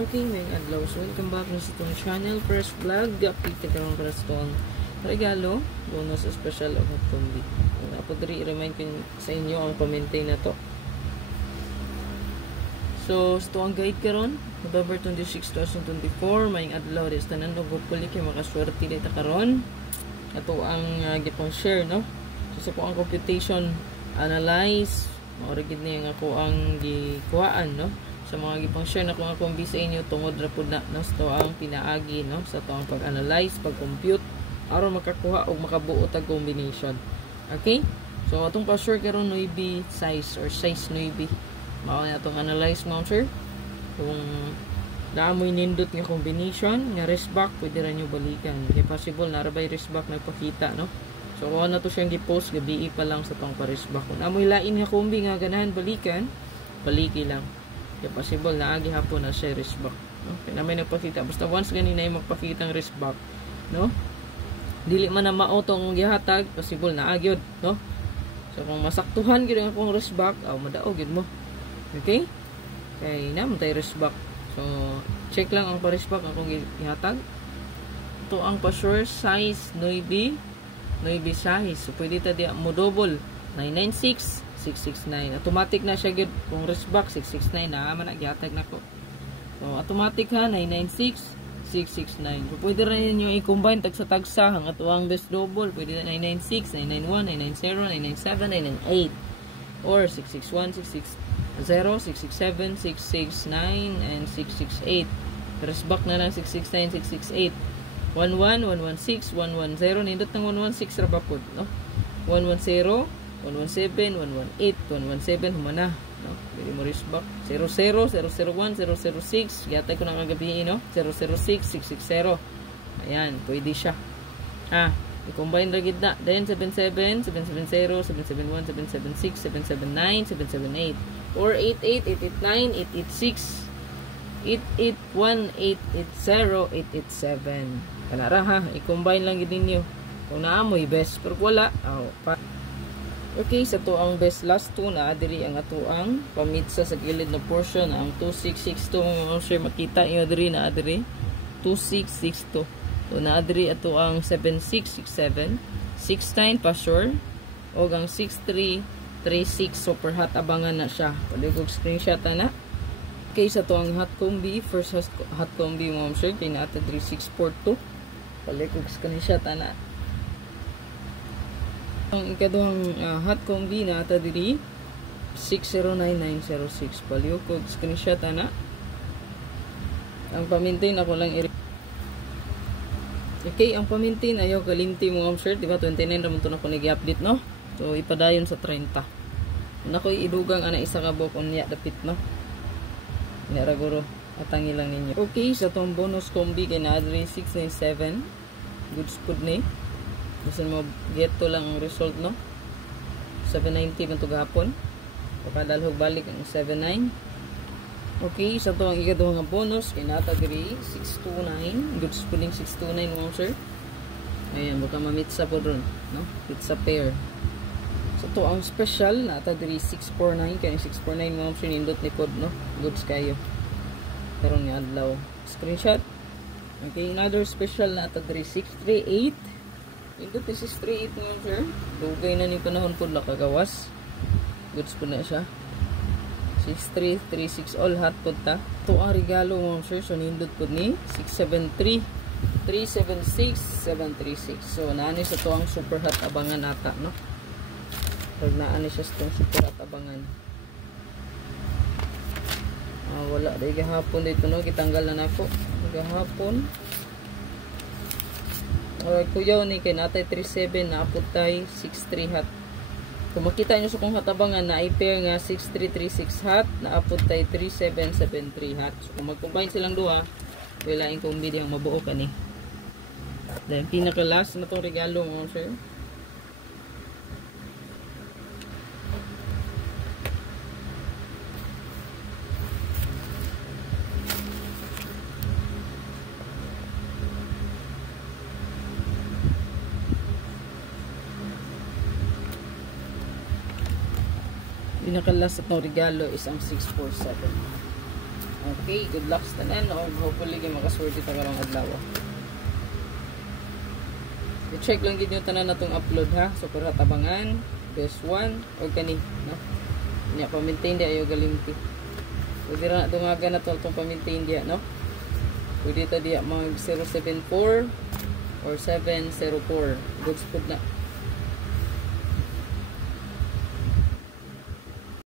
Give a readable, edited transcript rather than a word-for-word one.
Okay, may adlaw. So, welcome back na sa itong channel. First vlog. Update ka lang para sa itong regalo. Bonus special o kundi. Ako diri, i-remind ko sa inyo ang pa-maintain na to. So, ito ang guide karon November 26, 2024. May adlaw. Des tanan o hopefully kay makaswerte dito karon. Ito ang gipong share, no? So, sa ko ang computation analyze. Maurigid na yung ako ang gikuhaan, no? Sa mga gipang share na kung akong bisa inyo tungod ra pud na ito ang pinaagi, no? Sa ito ang pag-analyze, pag-compute aron makakuha og makabuo tag combination. Okay? So atong pa-share karon 9 size or size 9. Mao na atong analyze mo, sir. Kung naamoy nindot nga combination nga wristback, pwede ra nyo balikan. Kay possible na ra bay wristback may pakita, no? So kung ano to siyang gi-post gabi pa lang sa tong pa-wristback. Kung naamoy lain nga kombi nga ganahan balikan, baliki lang. Kaya possible na agi hapon na siya wristback, no? Kaya na may nagpakita. Basta once ganina yung magpakita ang wristback, no? Dili man na mauto ang gihatag, possible na agyod, no? So kung masaktuhan gyud ang akong wristback, madaog gyud mo. Okay? Kay naman tayo wristback. So check lang ang pa-wristback akong gihatag. Ito ang pa-sure size 9 size. So pwede ta di mo double 996 669. Automatic na siya gid kung wristback 669 na man nagyatag nako. So automatic ha 996 669. So pwede ra niyo i-combine tag sa tagsa ang atuang best double. Pwede na 996, 991, 990, 997, 998 or 661, 660, 667, 669 and 668. Wristback na lang 669, 668. 11, 116, 110 nindot ng 116 ra ba pud, no? 110 117, 118, 117 humana, no? Pwede mo wristback 00, 001, 006 yatay ko na kagabi, no? 006, 660 ayan, pwede siya i-combine ra gid na. Then 77, 770, 771, 776, 779, 778 or 88, 889, 886 881, 880, 887 kanara ha, i-combine lang gid ninyo kung naamoy best, pero wala okay, sa to ang best last 2 na adiri ang ato ang pamitsa sa gilid na portion ang 2662 mga share makita nyo adiri na adiri 2662 so na adiri ato ang 7667 69 pa sure o ang 6336 super hot abangan na siya paligog screenshot na. Okay, sa to ang hot combi first hot combi mga share kay na adiri 642 paligog screenshot na. Ang ikaduhang hot combi na ata diri 609906 palyo ko screenshot ana. Ang pamintain ako lang okay, ang pamintain ayaw kalimti mo ang shirt, diba 29 ramon to na ko nag-update, no? So ipadayon sa 30 nako idugang ana isa ka buok unya dapit, no? Nara guro atangi lang ninyo. Okay, sa tong bonus combi kay na adri 697 goods food ni gusto mo get to lang ang result, no? 790 man to gahapon pakadalhog balik ang 79. Okay, sa to ang ikaduha nga bonus kay nata diri 629 goods puling 629 mo sir. Ayan, baka mamitsa po ron, no? Pizza pair. So to ang special nata diri 649 kay 649 mo sir nindot ni pod, no? Goods kayo karon nga adlaw screenshot. Okay, another special nata diri 638 ito this is 38 ngayon sir. Lugay na ni panahon po nakagawas. Goods po na siya. 6336 all hot po ta. Ito ang regalo mo sir. So nindot po ni 673 376 736. So naani sa to ang super hot abangan ata, no? Pag naani siya sa super hot abangan. Wala dahil gahapon dito, no? Kitanggal na nako gahapon. Alright, kuyaw ni kay natay 37 na apod tay 63 hot. Kung makita nyo sa kong hatabangan na i-pair nga 6336 hot na apod tay 3773 hot. So kung mag-combine silang duha, wala yung combi diyang mabuo ka ni. Then pinaka last na itong regalo mo sir. Pinakalas at ng regalo is ang 647. Okay, good luck sa tanan o hopefully kay makaswerte ta karong adlaw. I-check lang gid yung tanan natong upload ha. So para tabangan, best one o kani, no? Nya pa-maintain di ayo galimti. Pwede ra dungagan na to itong pa-maintain diya, no? Pwede ta diya mag 074 or 704. Goods pud na.